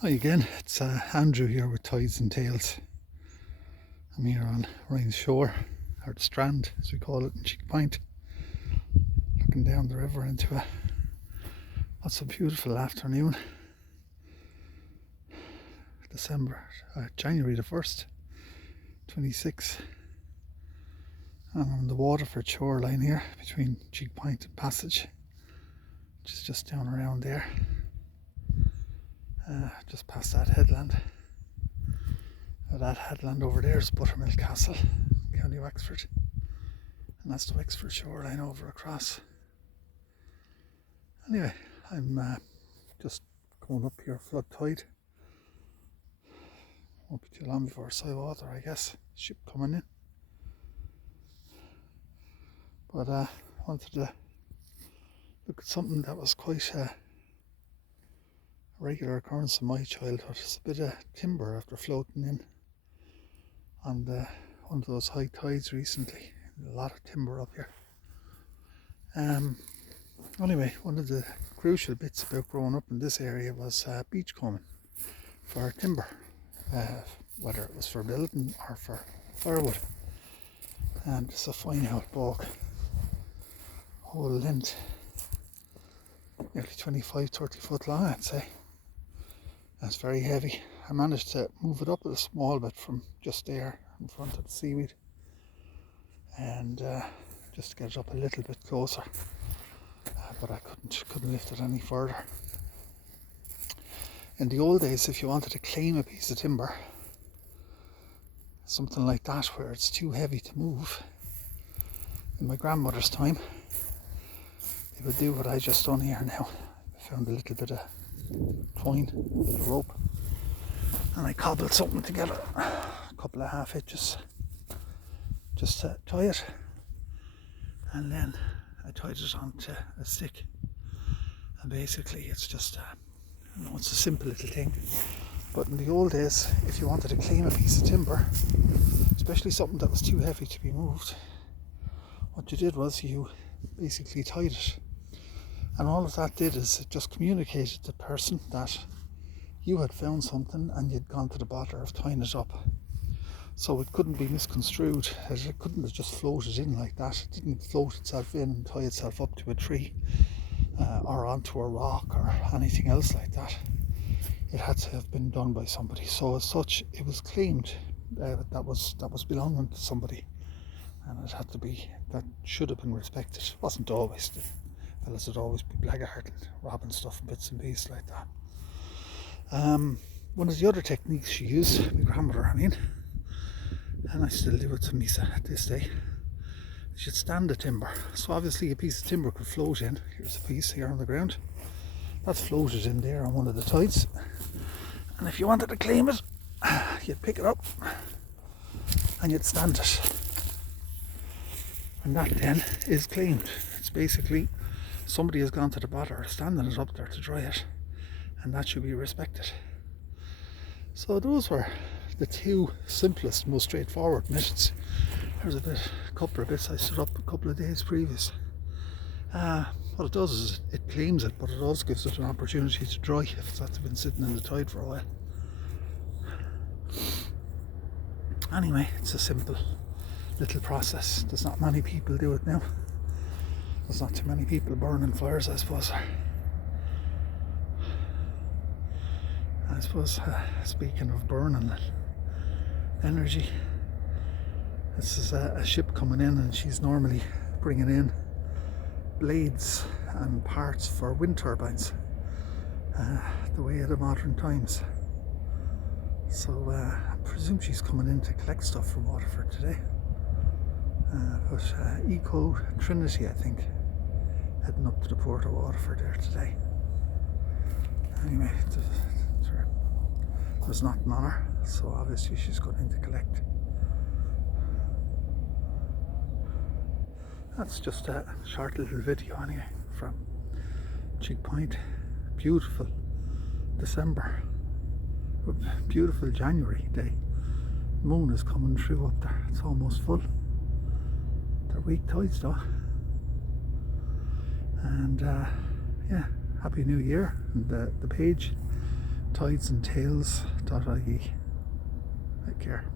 Hi again, it's Andrew here with Tides and Tails. I'm here on Ryan's Shore, or the Strand as we call it in Cheekpoint, looking down the river into what's a beautiful afternoon. January the 1st, 26. And I'm on the Waterford shoreline here between Cheekpoint and Passage, which is just down around there, just past that headland. That headland over there is Buttermilk Castle, County Wexford, and that's the Wexford shoreline over across. Anyway, I'm just going up here flood tide. Won't be too long before side water, I guess. Ship coming in. But I wanted to look at something that was quite a regular occurrence in my childhood. It's a bit of timber after floating in on one of those high tides recently. A lot of timber up here. Anyway, one of the crucial bits about growing up in this area was beachcombing for timber, whether it was for building or for firewood. And it's a fine old bog, whole length, nearly 25-30 foot long, I'd say. And it's very heavy. I managed to move it up a small bit from just there in front of the seaweed, and just to get it up a little bit closer, but I couldn't lift it any further. In the old days, if you wanted to claim a piece of timber, something like that where it's too heavy to move, in my grandmother's time, they would do what I just done here now. I found a little bit of twine, a bit of rope, and I cobbled something together, a couple of half hitches, just to tie it, and then I tied it onto a stick. And basically it's just it's a simple little thing, but in the old days, if you wanted to claim a piece of timber, especially something that was too heavy to be moved, what you did was you basically tied it, and all of that did is it just communicated to the person that you had found something and you'd gone to the bother of tying it up. So it couldn't be misconstrued. It couldn't have just floated in like that. It didn't float itself in and tie itself up to a tree or onto a rock or anything else like that. It had to have been done by somebody. So as such, it was claimed that was belonging to somebody, and it had to be, that should have been respected. It wasn't always. The fellas would always be blackguarding, robbing stuff in bits and pieces like that. One of the other techniques she used, my grandmother, and I still do it to Misa at this day, she'd stand the timber. So obviously a piece of timber could float in. Here's a piece here on the ground. That's floated in there on one of the tides. And if you wanted to claim it, you'd pick it up and you'd stand it. And that then is claimed. It's basically somebody has gone to the bother of standing it up there to dry it, and that should be respected. So those were the two simplest, most straightforward methods. There's a couple of bits I stood up a couple of days previous. What it does is it claims it, but it also gives it an opportunity to dry if it's had to been sitting in the tide for a while. Anyway, it's a simple little process. There's not many people do it now. There's not too many people burning fires, I suppose. Speaking of burning energy, this is a ship coming in, and she's normally bringing in blades and parts for wind turbines, the way of the modern times. So I presume she's coming in to collect stuff from Waterford today. But Eco Trinity, I think, heading up to the port of Waterford there today. Anyway, there's nothing on her, so obviously she's going in to collect. That's just a short little video anyway from Cheekpoint. Beautiful December, beautiful January day. Moon is coming through up there. It's almost full. They're weak tides though. And yeah, Happy New Year. And the page tidesandtails.ie. Take care.